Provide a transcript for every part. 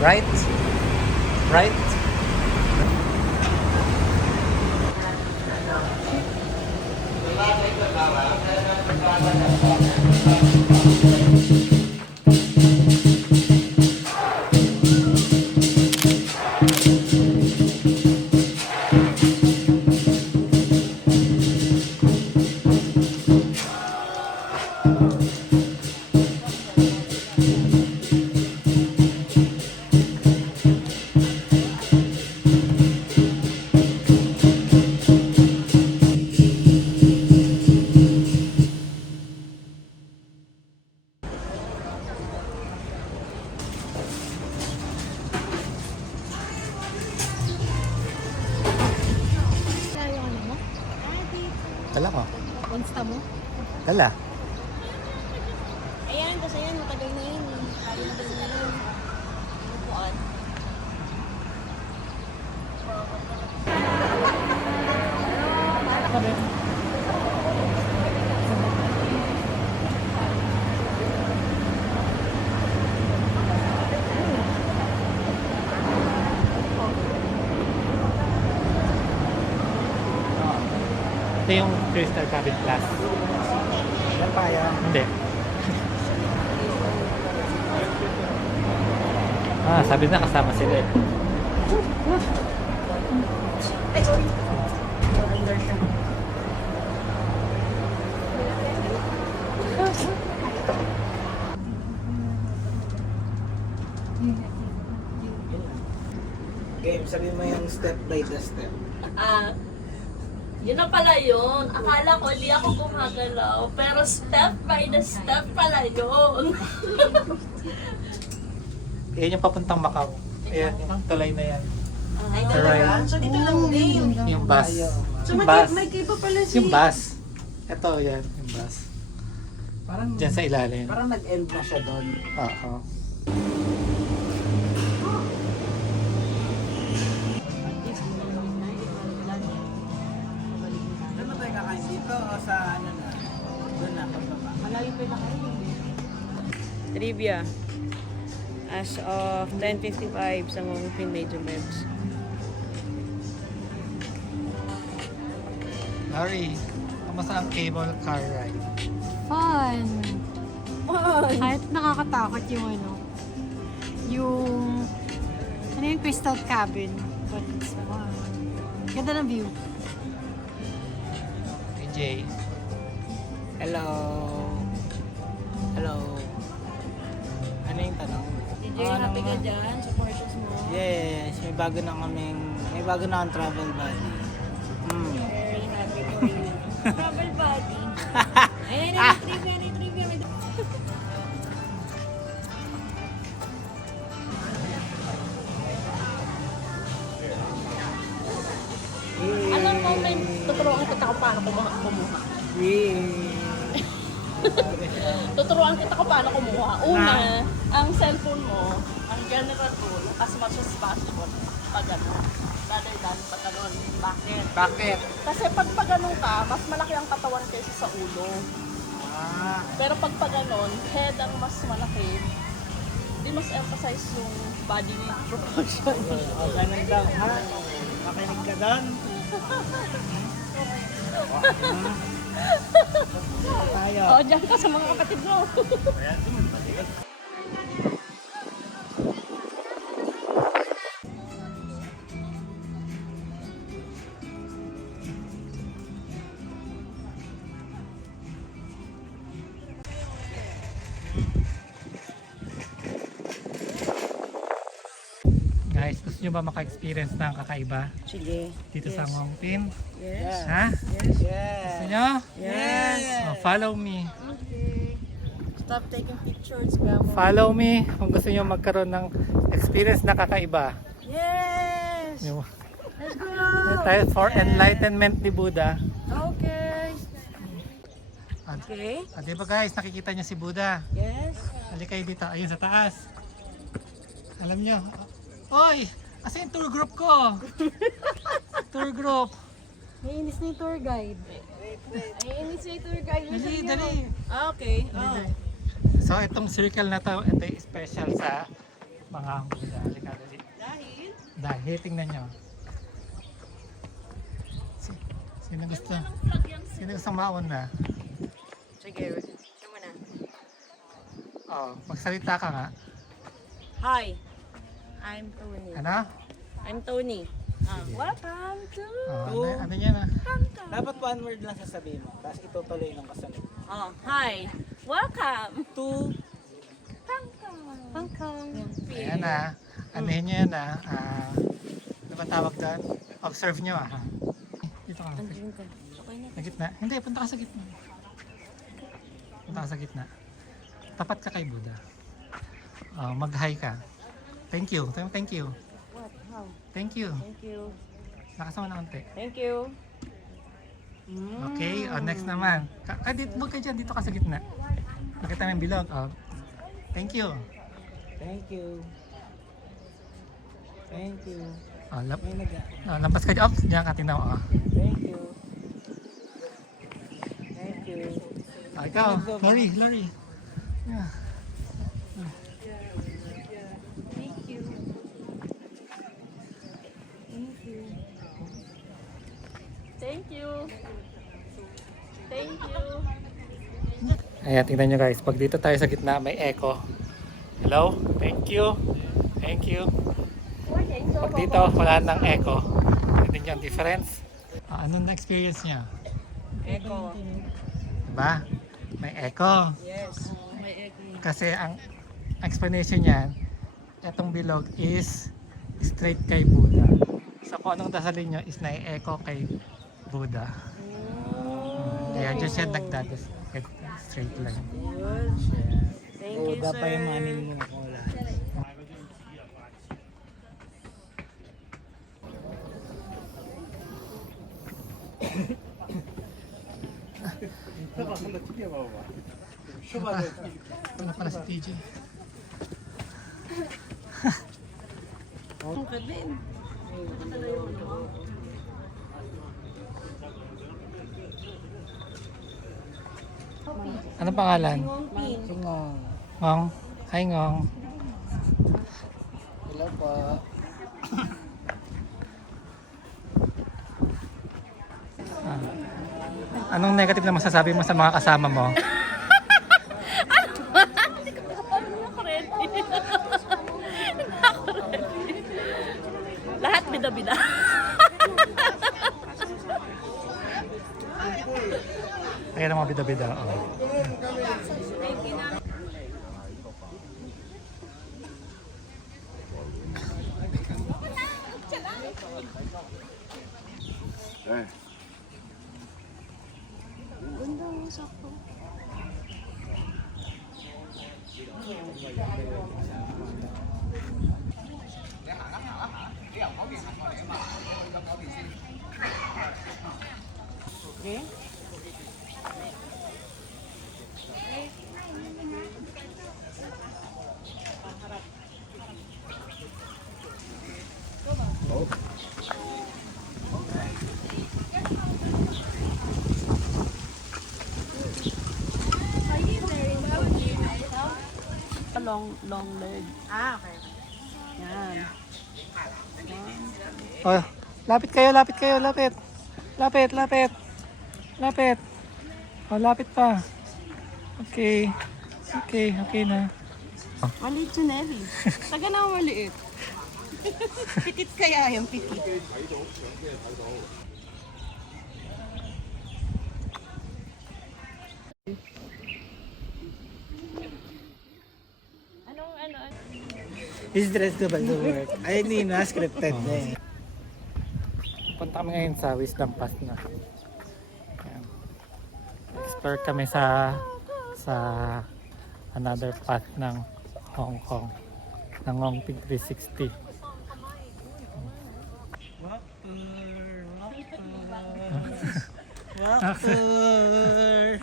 Right? Right? Yung ano mo? Dala ko. Insta mo? Dala. Ayan, kasi yan, matagal na yun. Ayun din na yun. Upuan. Ito yung Crystal Cabin Plus. Ilan pa yan? Hindi. Sabi na kasama sila eh. Ay, sorry. Under siya. Game, sabi mo yung step by the step. Yun na pala yun. Akala ko di ako gumagalaw. Pero step by the step pala yun. Yan yung papuntang Macau. Ayan, yung tulay na yan. Ay, The ride. So dito lang din. Yung bus. So Yung bus. may kiba pala si... Yung bus. Ito, yan. Yung bus. Parang, Diyan sa ilalim. parang nag-end na siya doon. Oo. Saan mo tayo kakain dito o sa ano na? Doon na, pagbaba. Malayo pa yung kayo. Trivia. As of 10:55 sa Ngongpin Major Mebs. Larry, kamusta ang cable car ride? Fun! Kahit nakakatakot yung ano, yung Crystal Cabin. But it's fun. Ganda ng view. AJ. Hello. Hello. Ano yung tanong? DJ, happy ka dyan? Supporters mo? Yes, may bago na akong travel buddy. Very happy for you. Travel buddy. Ayun, trivia. alam mo, may tuturuan kita kung paano kumuha. Tuturuan kita kung paano kumuha. Una, ang cellphone mo, ang general rule, as much as possible, pag ano, rather than pag ganon. Bakit? Bakit? Kasi pag ganon ka, mas malaki ang katawan kaysa sa ulo. Pero pag ganon, head ang mas malaki, di mas emphasize yung body proportion. Ganun daw, ha? Makinig ka doon. Tayo. O, dyan ka sa mga kapatid mo. Guys, gusto nyo ba maka-experience ng kakaiba Sige. dito sa Ngongpin? Yes. Ha? Gusto Yes. nyo? Yes. Follow me. Stop taking pictures, Gamo. Follow me kung gusto nyo magkaroon ng experience na kakaiba. Yes! Yung, Let's go! tayo for enlightenment ni Buddha. Okay. At, Okay. di ba guys, nakikita nyo si Buddha? Yes. Halika kayo dito, ayun sa taas. Alam nyo, oy! Asa yung tour group ko? Tour group. May inis na yung tour guide. Ay, initiator guide. Dali, dali. Okay. So itong circle na to, ito yung special sa Mga Buddha. Halika, dali. Dahil, Dahil, tingnan nyo. Sino gusto? flag yan. Sino gusto mauna? Sige, ito mo na. Oh, magsalita ka nga. Hi, I'm Tony. Ano? I'm Tony. Welcome to... Ano yan ah? Dapat one word lang sasabihin mo. Tapos itutuloy ng kasunod. Hi, welcome To Hong Kong. Ayan na. Anuhin nyo yan ah. Ano ba tawag doon? Observe nyo ah. Dito ka. Andiyan ka. Okay na. Sa gitna. Hindi, punta ka sa gitna. Punta ka sa gitna. Tapat ka kay Buddha. Mag-hi ka. Thank you. Thank you. What? How? Thank you. Thank you. Nakasama na konti. Thank you. Okay, next naman. Dito, huwag ka dyan. Dito ka sa gitna. Nakita mo yung bilog. Thank you. thank you. Thank you. May Lampas ka dyan. Diyan ka. Tingnan mo. Thank you. Thank you. Ikaw. Lori. Yeah. Thank you. Thank you. Ayan, tingnan nyo guys. Pag dito tayo sa gitna, may echo. Hello? Thank you. Thank you. Pag dito, wala nang echo. Tingnan nyo ang difference. Anong na-experience niya? Echo. Diba? May echo. Yes. Kasi ang explanation niyan, etong bilog is straight kay Buddha. So kung anong dasalin nyo is na-echo kay Buddha. Kaya dyan siya nagdadas straight line. Thank you, Buda sir. pa yung manin mo kung wala. Wala pala si TJ. Ang kadin. Anong pangalan? Singong. Ngong. Hi Ngong. Hello po. Anong negative na masasabi mo sa mga kasama mo? Lahat bida-bida. Kaya ng mga bida-bida. Oh. Okay? Long leg. Okay. Yan. Oh, lapit kayo, lapit. Lapit. Oh, lapit pa. Okay na. Maliit si Nelly. Taga na maliit. Pitit kaya yung pitit. He's dressed to work. Ay, hindi na. Scripted na eh. Punta kami ngayon sa Wisdom Pass na. Ayan. Explore kami sa another path ng Hong Kong. Ng Hong Kong 360. Walker!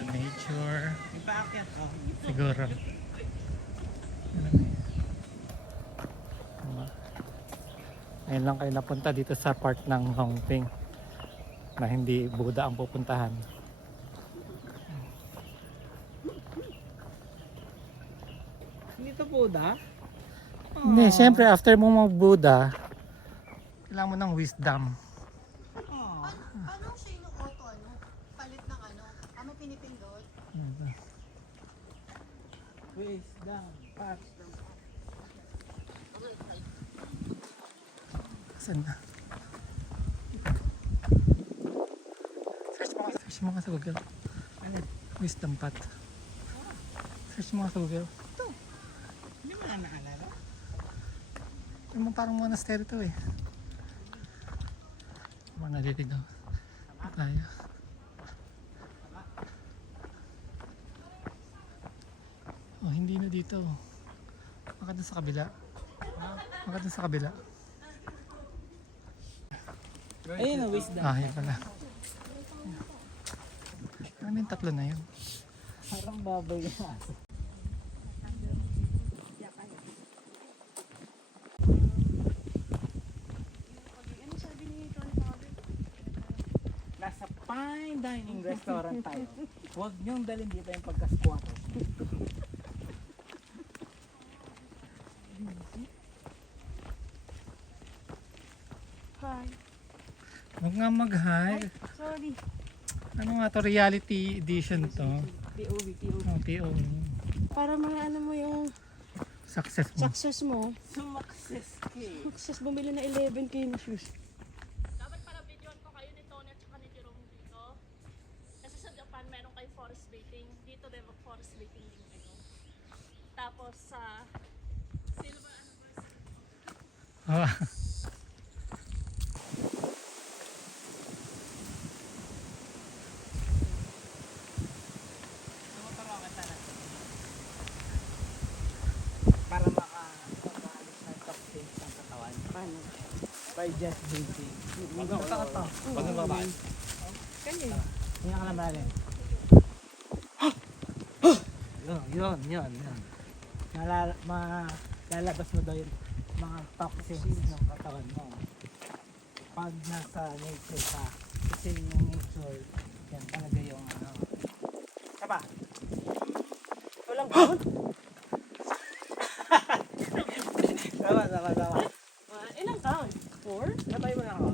The nature. Siguro. Ngayon lang kayo napunta dito sa part ng Hongping na hindi Buddha ang pupuntahan. Hindi to Buddha? Hindi, syempre after mo mag-Buddha, kailangan mo ng wisdom. Paano siya yung auto, palit ng may pinipindot? Wisdom. Pass. Saan na? Search mo ka sa Google. Wisdom path. Search mo ka sa Google. Hindi mo na naalala? Yung parang monastery to eh. Mga naliligaw. Tayo. Oh, hindi na dito. Baka dun sa kabila. Baka dun sa kabila. Ayun ang wisdom. Ah, yan pala. Ano yung tatlo na yun? Parang baboy na aso. Nasa fine dining restaurant tayo. Huwag niyong dalhin dito yung pagka-squatter. Hi. Huwag nga mag-hi. Sorry. Ano nga to? Reality edition to. POV, POV. Oh, PO. Para mga ano mo yung Success mo. success mo. Sumakses cake. Success bumili na 11K na shoes. Dapat para videoan ko kayo ni Tony at saka ni Jerome dito. Kasi sa Japan meron kayo forest bathing. Dito din forest bathing din kayo. Tapos sa Silver Anniversary. Ah. Tumutulungan sana. Para makaalis ng toxins ng katawan. Paano? By just drinking. Ito. Pag nababaan. Kanya. Hindi ka naman eh. Yun. Lalabas mo daw yung mga toxins ng katawan mo. Pag nasa nature ka, kasi yung nature, yan talaga yung Saba? Walang count? Tama. Ilang count? 4? Sabay mo na ako.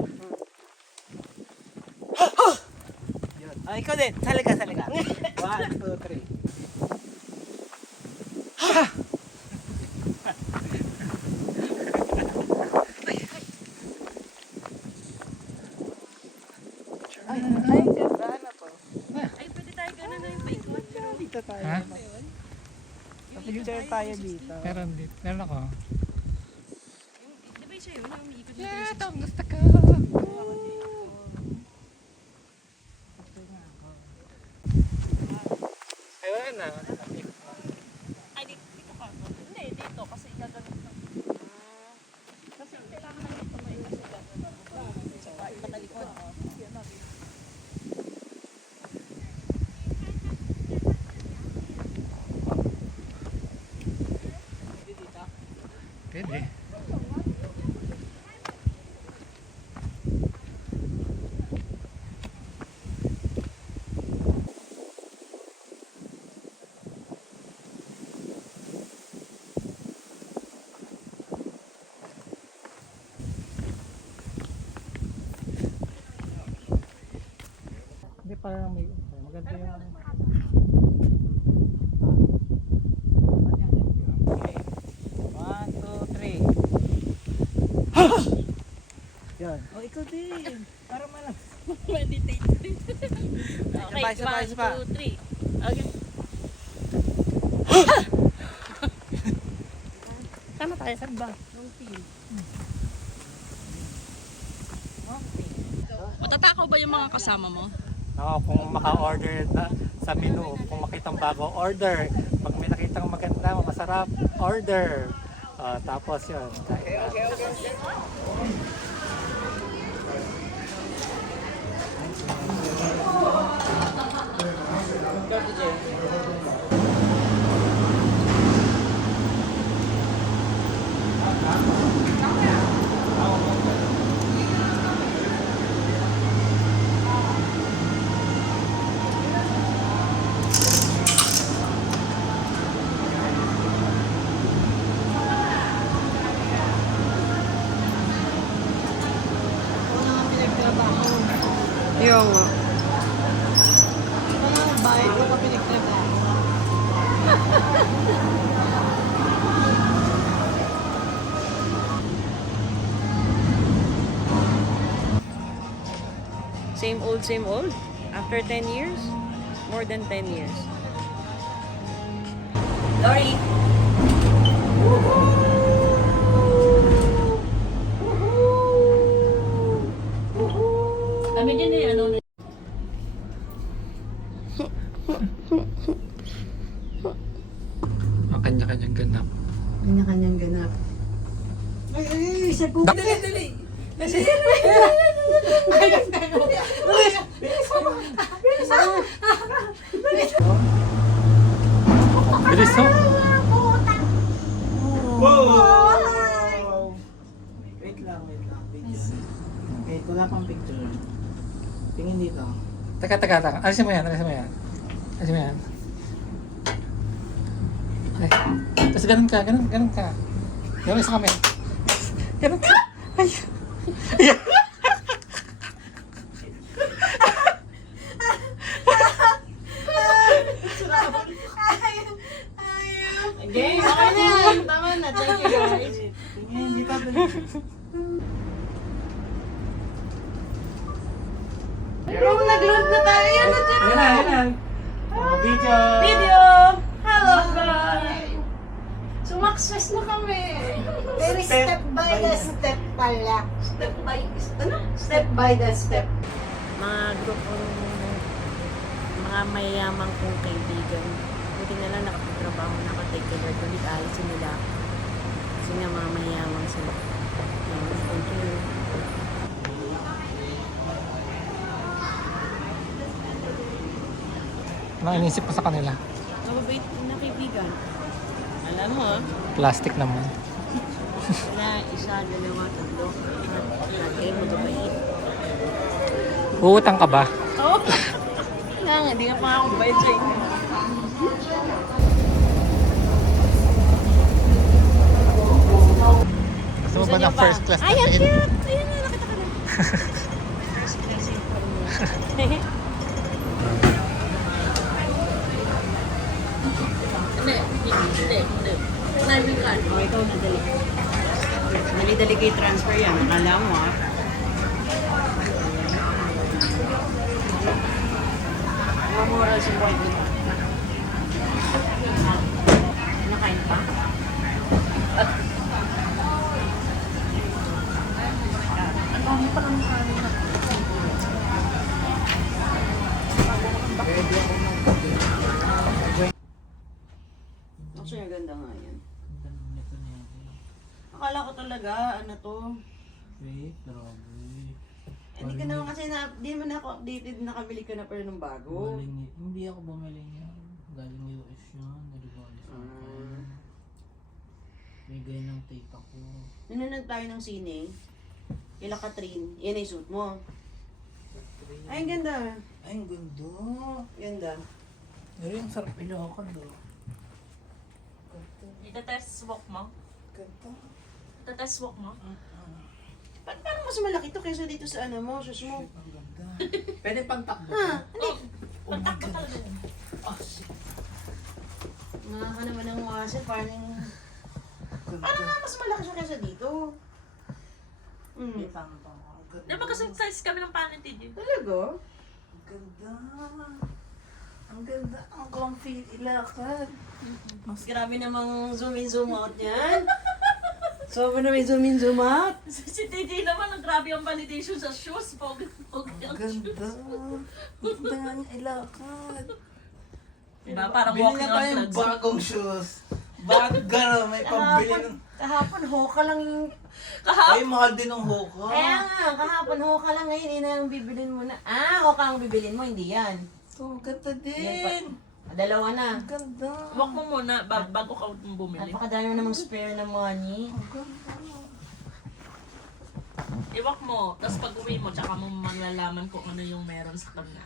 Yun. Ikaw din. Salika. 1, 2, 3. Ay, ganda na to. Ay, pwede tayo gano'n na yung paikot. Dito tayo. Ha? Picture tayo dito. Meron dito. Meron ako. Di ba siya yun? Yung umiikot dito Yeah, yung ito. Gusto ko. Ay, wala na. Ay, dito ka. Hindi, dito. Kasi gagawin ko. Kasi kailangan na dito may kasi gagawin. Saka ikatalikod. Pwede. Hindi, parang may maganda yung Okay. 1, 2, 3. Yun. Oh, ikaw din. Para malang. Meditate. Okay, Sabay, 1, sabay. 2, 3. Okay. Tama tayo. Saan ba? Matatakaw ba yung mga kasama mo? Oo, kung maka-order na sa menu, kung makitang bago, order. Pag may nakitang maganda, masarap, order. Tapos yun. Ikaw, DJ. Yung nga. Ito na ang bahay ko pa pinagtrabaho. Same old, same old. After 10 years? More than 10 years. Lori! Kami din eh, ano, Ang kanya-kanyang ganap. Kanya-kanyang ganap. Ay, isa po. Bilis ho. Wait lang. Wait, wala pang picture. Tingin dito. Teka. Alisin mo yan. Ay. Tapos ganun ka. Gawin sa kami. Ganun ka. Ay. Ayan. okay, okay na yan. Tama na, thank you guys. Tingin dito. Nag-load na tayo. Yan na dyan. Ayan na. Video. Video! Hello guys! Sumakses na kami! Very step by the step pala. Step by the step. Mga grupo ng mga mayayamang kong kaibigan. Buti na lang nakapagtrabaho, nakatake alert ulit. Alisin nila. Kasi nga mga mayayamang sila. Thank you. Anong inisip mo sa kanila? Mababait na kaibigan. Alam mo, Plastic naman. na isa, dalawa, tatlo. At kayo magabait. Uutang ka ba? Oo. Nga, hindi nga pa ako bayad sa inyo. Gusto mo ba ng first class na Ay, ang train? cute! Ayun na, nakita ka na. First class yung parang Hindi. Private card. oh, ikaw na dali. Dali-dali kay transfer yan. Akala mo ah. Mga moral sa buhay ko. Nakain pa? Actually, ang ganda nga yan. Akala ko talaga, ano to. Wait, grabe. Hindi ka naman kasi di man ako updated, nakabili ka na pa rin ng bago. Hindi ako bumili niya. Galing US yan. Naligalis ako. May gaya ng tita ko. Nanonood tayo ng sine. Kila Catherine. Yan ay suit mo. Ay, ang ganda. Ay, ang ganda. Ganda. Pero yung sarap ilakan do. Ita-test walk mo? Ganda. Ita-test walk mo? Paano mas malaki to kaysa dito sa ano mo, sus mo? Ang ganda. Pwede pang takbo. Pagtakbo talaga. Ah, shit. Nga ka naman ng muscle, parang... Ganda. Paano nga mas malaki siya kaysa dito? May tama pa ako. Ang ganda. Di ba kasi size kami ng panty din? Talaga? Ang ganda. Ang ganda. Ang comfy ilakad. Grabe namang zoom in, zoom out yan. Sobrang na may zoom in, zoom out. Si TJ naman, ang grabe ang validation sa shoes. Pogi Ang ang ganda. shoes. Ganda ng ilakad. Diba? Parang Bili walking na on tayong flags. bagong shoes. Bagal, may pambili ng... Kahapon hoka lang yung... Ay, mahal din ng hoka. Kaya nga, kahapon hoka lang ngayon, ina yung bibilin mo na. Ah, hoka ang bibilin mo, hindi yan. Oh, ganda Yan din. Dalawa na. Ang ganda. Walk mo muna bago ka bumili. Napakadami mo namang spare na money. Ang ganda. I-walk mo, tapos pag uwi mo, tsaka mo malalaman kung ano yung meron sa kanya.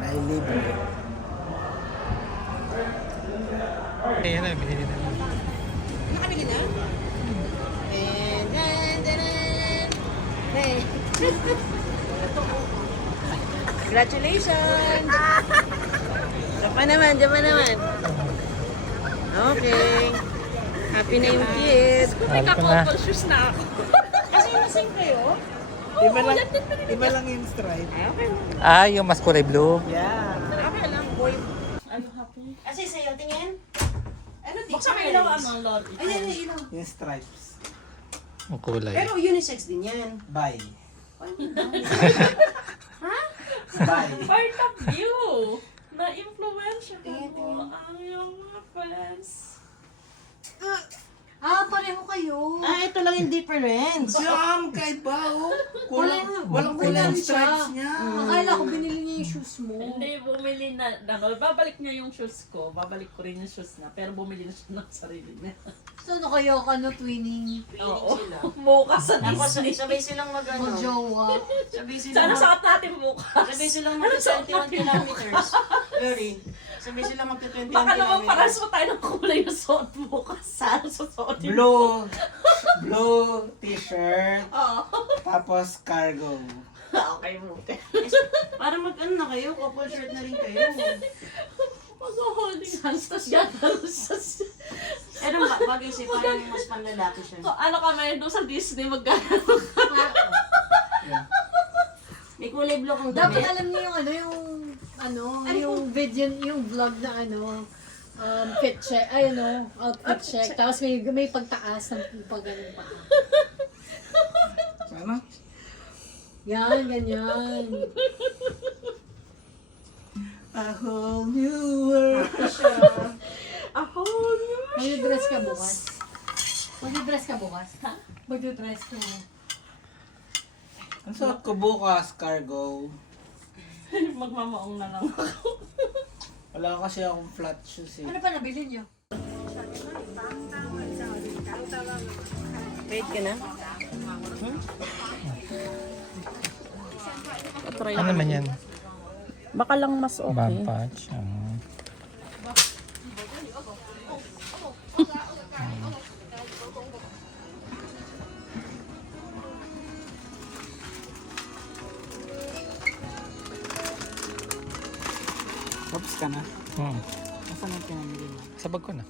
Dahil libre. Ayan na, binili na. Nakabili na? And then, hey. Congratulations! Diyan pa naman. Okay. Happy name, kid. Mahal ko na. Couple shoes na ako. Kasi yung kayo? Iba lang yung stripe. Ah, yung mas kulay blue. Yeah. Okay lang, boy. Are you happy? Kasi sa'yo, tingin. Ano, Buksan mo ilaw ano, Lord. Ayan, ilaw. Yung stripes. Ang kulay. Pero unisex din yan. Bye. Ha? Bye. Part of you. Na-influensya ka mo ang iyong mga friends. Pareho kayo. Ito lang yung difference. Siyam, kaiba oh. Walang kulang stripes niya. Akala ko binili niya yung shoes mo. Hindi, bumili na. Babalik niya yung shoes ko. Babalik ko rin yung shoes na. Pero bumili na siya ng sarili niya. So, ano kayo, twinning? Oo. Bukas sa Disney. Sabay silang Mag-jowa. sabay Sana sakot natin bukas. sabay silang magta-21 kilometers. Very. Sabay silang magta-21 Baka naman kilometers. paras mo tayo ng kulay na suot bukas. Sana susuot yun. Blue t-shirt. Oo. Tapos cargo. Okay mo. Para mag-ano na kayo, couple shirt na rin kayo. Mag-holding hands. Tapos gano'n sa... Pero bagay siya, parang mas panlalaki siya. Ano kami doon sa Disney mag-gano'n. May kulay blue kang Dapat damit. alam niyo yung video, yung vlog na fit check, outfit check. Tapos may pagtaas ng pag-ganun pa. Sana? Yan, ganyan. A whole new world. Ako Magdodress ka bukas. Magdodress ka bukas. Ha? Magdodress ka. Ang suot ko bukas, cargo. magmamaong na lang ako. Wala kasi akong flat shoes eh. Ano pa nabili niyo? Wait ka na? Ano naman yan? Baka lang mas Bag patch. Tapos ka na? Hmm. Nasaan ang pinamili mo? Sa bag ko na.